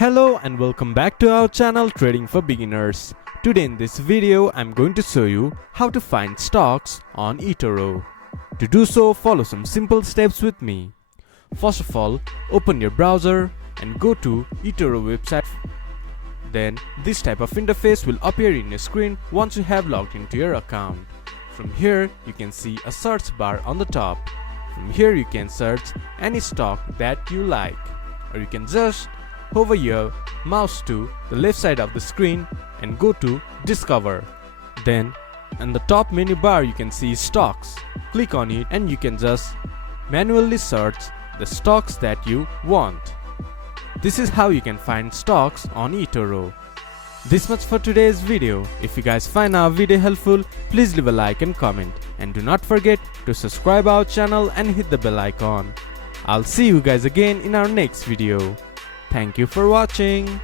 Hello and welcome back to our channel Trading for Beginners. Today in this video I'm going to show you how to find stocks on Etoro. To do so, follow some simple steps with me. First of all, open your browser and go to Etoro website. Then this type of interface will appear in your screen once you have logged into your account. From here you can see a search bar on the top. From here you can search any stock that you like, or you can just hover your mouse to the left side of the screen and go to Discover. Then in the top menu bar you can see Stocks. Click on it and you can just manually search the stocks that you want. This is how you can find stocks on Etoro. This much for today's video. If you guys find our video helpful, please leave a like and comment, and do not forget to subscribe our channel and hit the bell icon. I'll see you guys again in our next video. Thank you for watching.